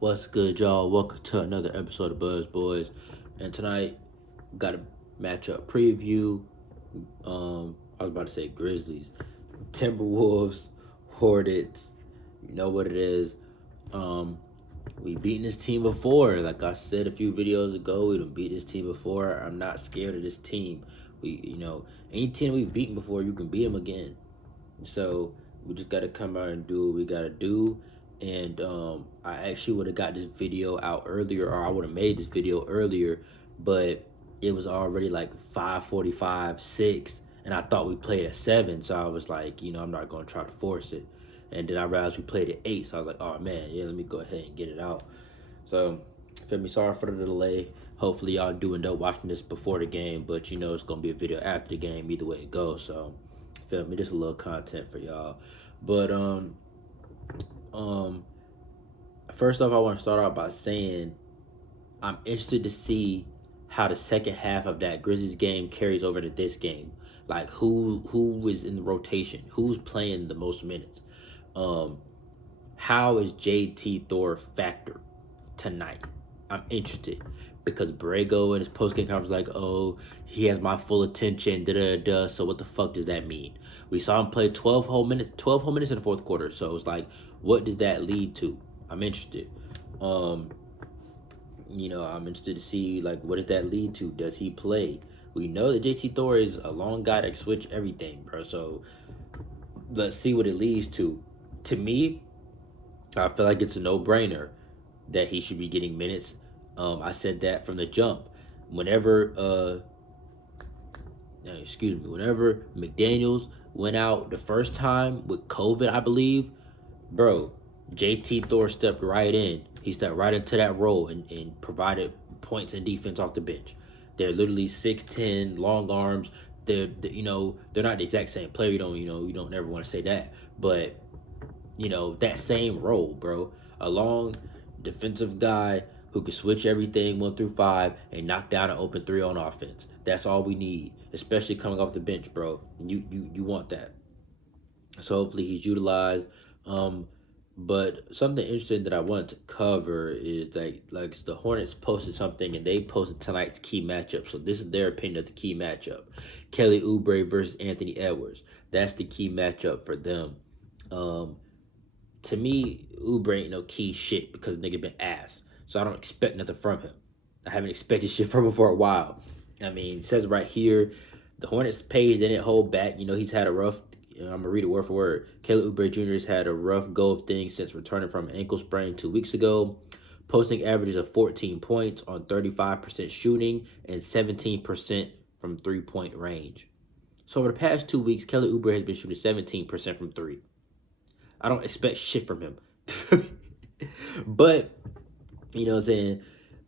What's good, y'all? Welcome to another episode of Buzz Boys. And tonight, got a matchup preview. I was about to say Grizzlies, Timberwolves, Hornets. You know what it is. Um, we beaten this team before. Like I said a few videos ago, we done beat this team before. I'm not scared of this team. Any team we've beaten before, you can beat them again. So we just gotta come out and do what we gotta do. And I actually would have got this video out earlier, or I would have made this video earlier, but it was already like 5:45, 6, and I thought we played at 7. So I was like, I'm not gonna try to force it. And then I realized we played at 8, so I was like, oh man, yeah, let me go ahead and get it out. So, feel me, sorry for the delay. Hopefully y'all do end up watching this before the game, but it's gonna be a video after the game either way it goes. So feel me, just a little content for y'all. But um first off, I want to start out by saying I'm interested to see how the second half of that Grizzlies game carries over to this game. Like who is in the rotation, who's playing the most minutes. um how is JT Thor factor tonight? I'm interested because Borrego in his post-game conference was like, oh, he has my full attention, da da da. So what the fuck does that mean? We saw him play 12 whole minutes in the fourth quarter. So it's like, what does that lead to? I'm interested. Um, I'm interested to see like what does that lead to? Does he play? We know that JT Thor is a long guy that can switch everything, bro. So let's see what it leads to. To me, I feel like it's a no-brainer that he should be getting minutes. I said that from the jump. Whenever whenever McDaniels went out the first time with COVID, I believe, bro, JT Thor stepped right in. He stepped right into that role and provided points and defense off the bench. They're literally 6'10", long arms. They're not the exact same player. You don't ever want to say that, but that same role, bro. A long defensive guy who can switch everything 1 through 5 and knock down an open three on offense. That's all we need, especially coming off the bench, bro. You want that. So hopefully he's utilized. But something interesting that I want to cover is that like the Hornets posted something and they posted tonight's key matchup. So this is their opinion of the key matchup. Kelly Oubre versus Anthony Edwards. That's the key matchup for them. Um, to me, Oubre ain't no key shit because nigga been ass. So I don't expect nothing from him. I haven't expected shit from him for a while. I mean, it says right here, the Hornets page they didn't hold back. He's had a rough. I'm gonna read it word for word. Caleb Oubre Jr. has had a rough go of things since returning from an ankle sprain 2 weeks ago, posting averages of 14 points on 35% shooting and 17% from 3-point range. So over the past 2 weeks, Kelly Oubre has been shooting 17% from three. I don't expect shit from him. But, you know what I'm saying?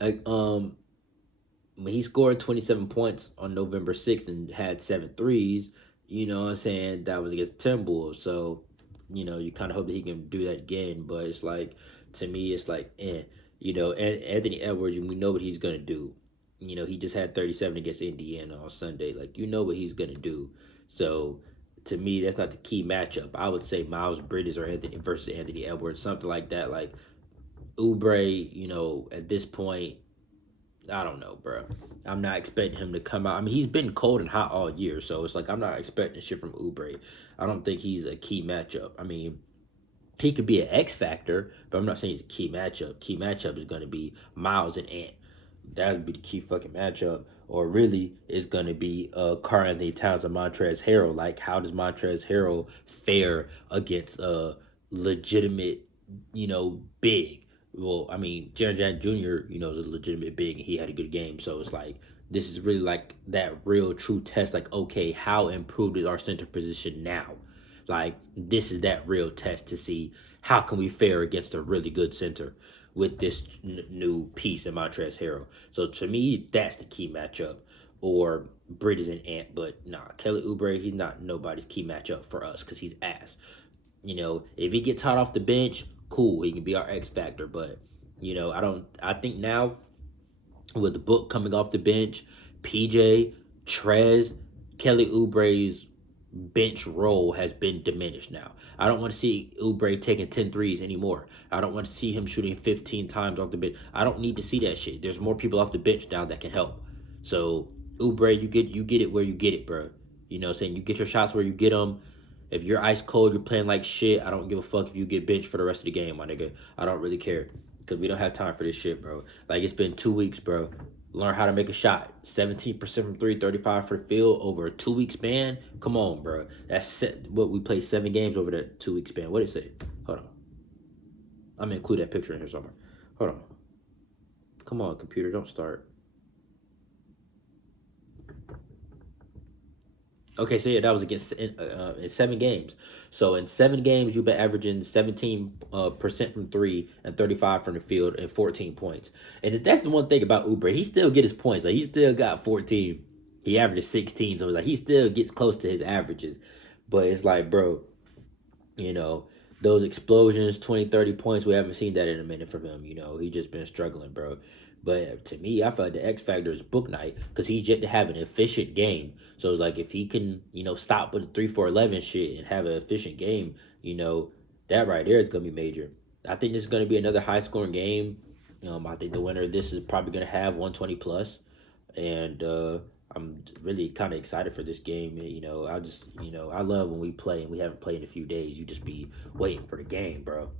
Like, when he scored 27 points on November 6th and had 7 threes, you know what I'm saying, that was against the Timberwolves. So, you kind of hope that he can do that again. But it's like, to me, it's like, and Anthony Edwards, we know what he's going to do. He just had 37 against Indiana on Sunday. Like, you know what he's going to do. So, to me, that's not the key matchup. I would say Miles Bridges or Anthony versus Anthony Edwards, something like that. Like, Oubre, at this point, I don't know, bro. I'm not expecting him to come out. I mean, he's been cold and hot all year, so it's like I'm not expecting shit from Oubre. I don't think he's a key matchup. I mean, he could be an X factor, but I'm not saying he's a key matchup. Key matchup is going to be Miles and Ant. That would be the key fucking matchup. Or really, it's going to be Karl-Anthony Towns and Montrezl Harrell. Like, how does Montrezl Harrell fare against a legitimate, big? Well, I mean, Jaren Jackson Jr., is a legitimate big, and he had a good game. So it's like, this is really like that real true test. Like, okay, how improved is our center position now? Like, this is that real test to see how can we fare against a really good center with this new piece in Montrezl Harrell. So to me, that's the key matchup. Or Bridges and Ant, but nah, Kelly Oubre, he's not nobody's key matchup for us because he's ass. If he gets hot off the bench, cool, he can be our X factor. But I think now with the book coming off the bench, PJ, Trez, Kelly Oubre's bench role has been diminished now. I don't want to see Oubre taking 10 threes anymore. I don't want to see him shooting 15 times off the bench. I don't need to see that shit. There's more people off the bench now that can help. So Oubre, you get it where you get it, bro. You know what I'm saying? You get your shots where you get them. If you're ice cold, you're playing like shit. I don't give a fuck if you get benched for the rest of the game, my nigga. I don't really care because we don't have time for this shit, bro. Like, it's been 2 weeks, bro. Learn how to make a shot. 17% from three, 35 for the field over a 2 week span. Come on, bro. That's what we played 7 games over that 2 week span. What did it say? Hold on. I'm gonna include that picture in here somewhere. Hold on. Come on, computer, don't start. Okay, so yeah, that was against in 7 games. So in 7 games, you've been averaging 17% from three and 35 from the field and 14 points. And that's the one thing about Oubre. He still get his points. Like, he still got 14. He averages 16, so like he still gets close to his averages. But it's like, bro, you know, those explosions, 20, 30 points, we haven't seen that in a minute from him. You know, he just been struggling, bro. But to me, I feel like the X factor is book night because he's yet to have an efficient game. So it's like, if he can, stop with the 3 for 11 shit and have an efficient game, that right there is gonna be major. I think this is gonna be another high scoring game. I think the winner of this is probably gonna have 120 plus, and I'm really kind of excited for this game. I love when we play and we haven't played in a few days. You just be waiting for the game, bro.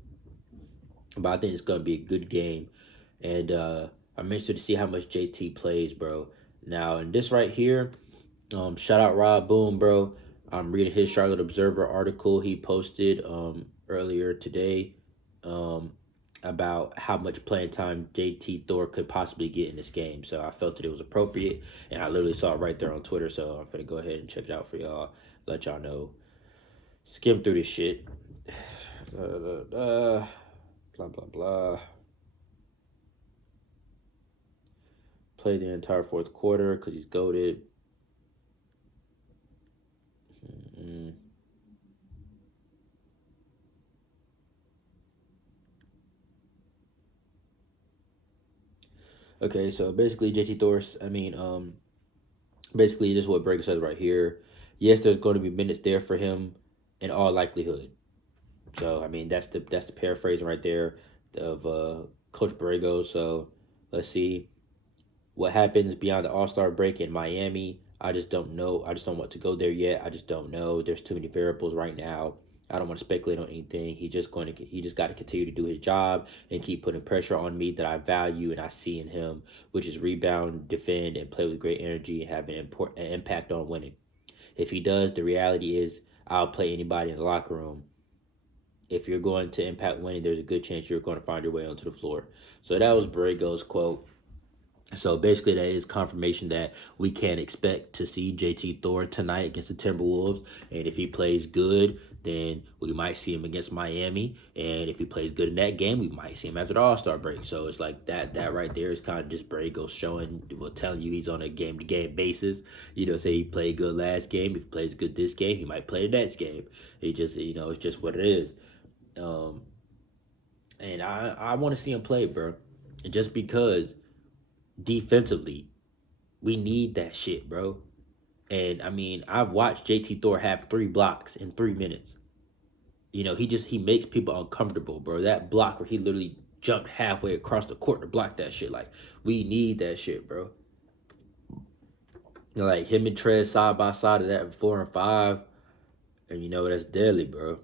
But I think it's gonna be a good game, and I'm interested to see how much JT plays, bro. Now, in this right here, shout out Rob Boone, bro. I'm reading his Charlotte Observer article he posted earlier today about how much playing time JT Thor could possibly get in this game. So I felt that it was appropriate, and I literally saw it right there on Twitter. So I'm gonna go ahead and check it out for y'all. Let y'all know. Skim through this shit. Blah blah blah. Played the entire fourth quarter because he's goated. Okay, so basically JT Thor's, basically this is what Breaker says right here. Yes, there's going to be minutes there for him in all likelihood. So that's the paraphrasing right there of Coach Borrego. So let's see what happens beyond the All-Star break in Miami. I just don't know. I just don't want to go there yet. I just don't know. There's too many variables right now. I don't want to speculate on anything. He just got to continue to do his job and keep putting pressure on me that I value and I see in him, which is rebound, defend, and play with great energy and have an impact on winning. If he does, the reality is I'll play anybody in the locker room. If you're going to impact winning, there's a good chance you're going to find your way onto the floor. So that was Borrego's quote. So basically, that is confirmation that we can expect to see JT Thor tonight against the Timberwolves. And if he plays good, then we might see him against Miami. And if he plays good in that game, we might see him after the All-Star break. So it's like that right there is kind of just Borrego showing, telling you he's on a game-to-game basis. Say he played good last game. If he plays good this game, he might play the next game. It just, it's just what it is. And I want to see him play, bro. Just because defensively, we need that shit, bro. And I've watched JT Thor have 3 blocks in 3 minutes. He makes people uncomfortable, bro. That block where he literally jumped halfway across the court to block that shit. Like, we need that shit, bro. Like, him and Trez side by side of that 4 and 5. And that's deadly, bro.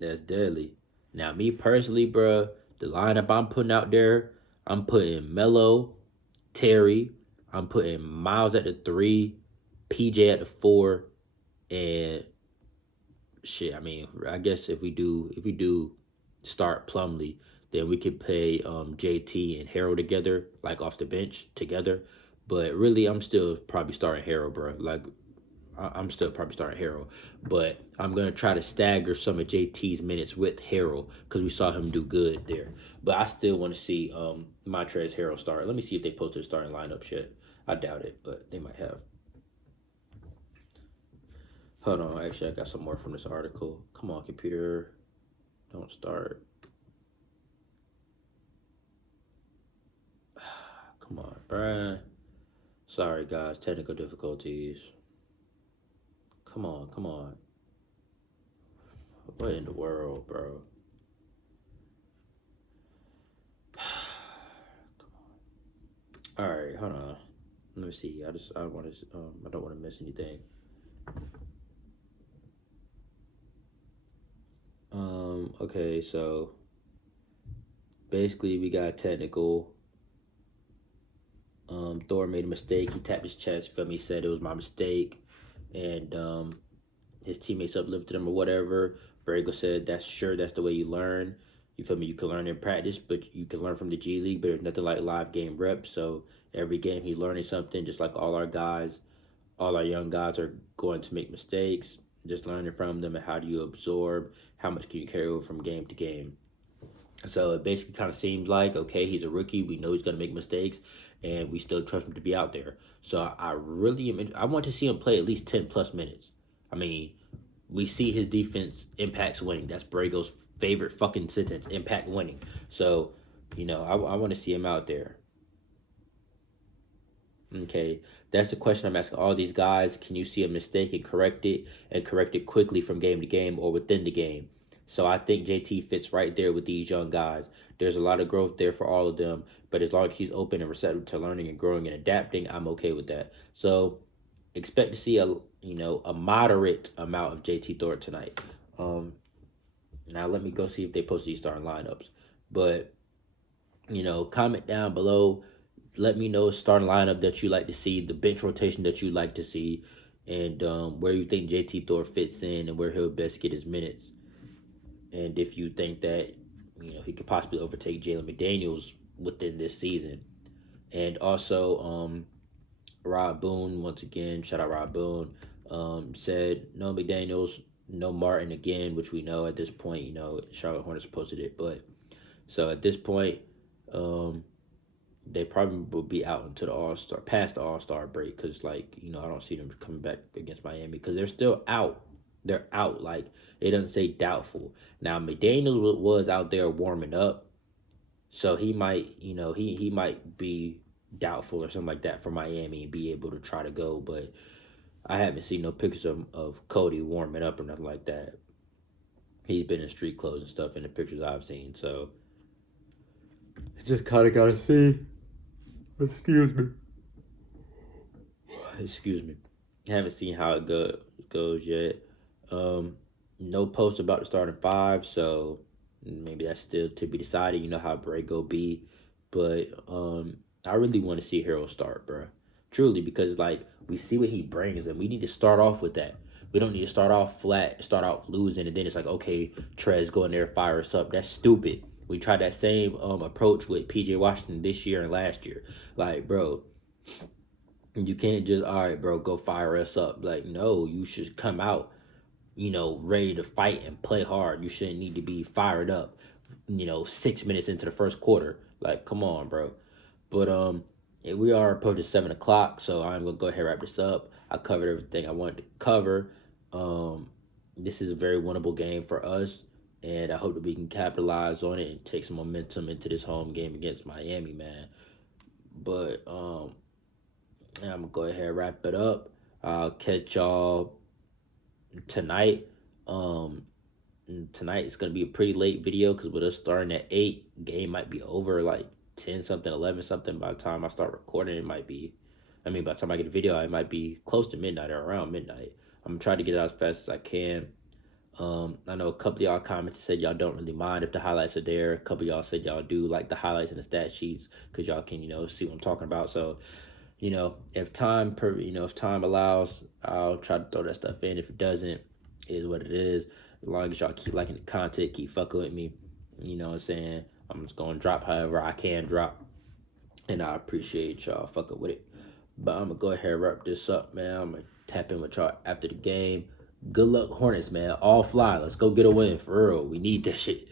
That's deadly. Now, me personally, bro, the lineup I'm putting out there, I'm putting Melo, Terry, I'm putting Miles at the 3, PJ at the 4, and shit. I guess if we do start Plumlee, then we could play JT and Harrell together, like off the bench together. But really, I'm still probably starting Harrell, bro. Like, I'm still probably starting Harrell, but I'm going to try to stagger some of JT's minutes with Harrell because we saw him do good there. But I still want to see Montrezl Harrell start. Let me see if they posted a starting lineup yet. I doubt it, but they might have. Hold on. Actually, I got some more from this article. Come on, computer. Don't start. Come on, bruh. Sorry, guys. Technical difficulties. Come on, come on. What in the world, bro? All right, hold on. Let me see. I don't want to miss anything. Okay, so basically we got technical. Thor made a mistake. He tapped his chest. Feel me? Said it was my mistake, and his teammates uplifted him or whatever. Brago said that's the way you learn. You feel me? You can learn in practice, but you can learn from the G League. But there's nothing like live game reps. So every game he's learning something. Just like all our guys, all our young guys are going to make mistakes. Just learning from them and how do you absorb? How much can you carry over from game to game? So it basically kind of seems like, okay, he's a rookie. We know he's going to make mistakes, and we still trust him to be out there. So I really am. I want to see him play at least 10 plus minutes. I mean, we see his defense impacts winning. That's Brago's favorite fucking sentence: impact winning. So, I want to see him out there. Okay, that's the question I'm asking all these guys. Can you see a mistake and correct it quickly from game to game or within the game? So I think JT fits right there with these young guys. There's a lot of growth there for all of them, but as long as he's open and receptive to learning and growing and adapting, I'm okay with that. So expect to see a moderate amount of JT Thor tonight. Now let me go see if they post these starting lineups. But comment down below. Let me know starting lineup that you like to see, the bench rotation that you like to see, and where you think JT Thor fits in and where he'll best get his minutes. And if you think that he could possibly overtake Jalen McDaniels within this season. And also Rob Boone, once again, shout out Rob Boone, said no McDaniels, no Martin again, which we know at this point, Charlotte Hornets posted it. But so at this point, they probably will be out into the past the All-Star break, because I don't see them coming back against Miami because they're still out. They're out. Like, it doesn't say doubtful. Now McDaniels was out there warming up, so he might he might be doubtful or something like that for Miami and be able to try to go. But I haven't seen no pictures of Cody warming up or nothing like that. He's been in street clothes and stuff in the pictures I've seen, so just kind of gotta see. Excuse me. Excuse me. Haven't seen how it goes yet. No post about the starting five, so maybe that's still to be decided. You know how Brago be, but I really want to see Hero start, bro. Truly, because we see what he brings, and we need to start off with that. We don't need to start off flat, start off losing, and then it's like, okay, Trez, go in there, fire us up. That's stupid. We tried that same approach with PJ Washington this year and last year. Like, bro, you can't just, all right, bro, go fire us up. Like, no, you should come out, ready to fight and play hard. You shouldn't need to be fired up, 6 minutes into the first quarter. Like, come on, bro. But we are approaching 7 o'clock, so I'm gonna go ahead and wrap this up. I covered everything I wanted to cover. This is a very winnable game for us, and I hope that we can capitalize on it and take some momentum into this home game against Miami, man. But I'm gonna go ahead and wrap it up. I'll catch y'all tonight. Tonight it's gonna be a pretty late video because with us starting at 8, game might be over like 10 something, 11 something. By the time I start recording, it might be, by the time I get a video, it might be close to midnight or around midnight. I'm gonna try to get it out as fast as I can. I know a couple of y'all commented, said y'all don't really mind if the highlights are there. A couple of y'all said y'all do like the highlights and the stat sheets because y'all can, see what I'm talking about. So, if time allows, I'll try to throw that stuff in. If it doesn't, it is what it is. As long as y'all keep liking the content, keep fucking with me, you know what I'm saying? I'm just gonna drop however I can drop, and I appreciate y'all fucking with it. But I'm gonna go ahead and wrap this up, man. I'm gonna tap in with y'all after the game. Good luck, Hornets, man. All fly. Let's go get a win, for real. We need that shit.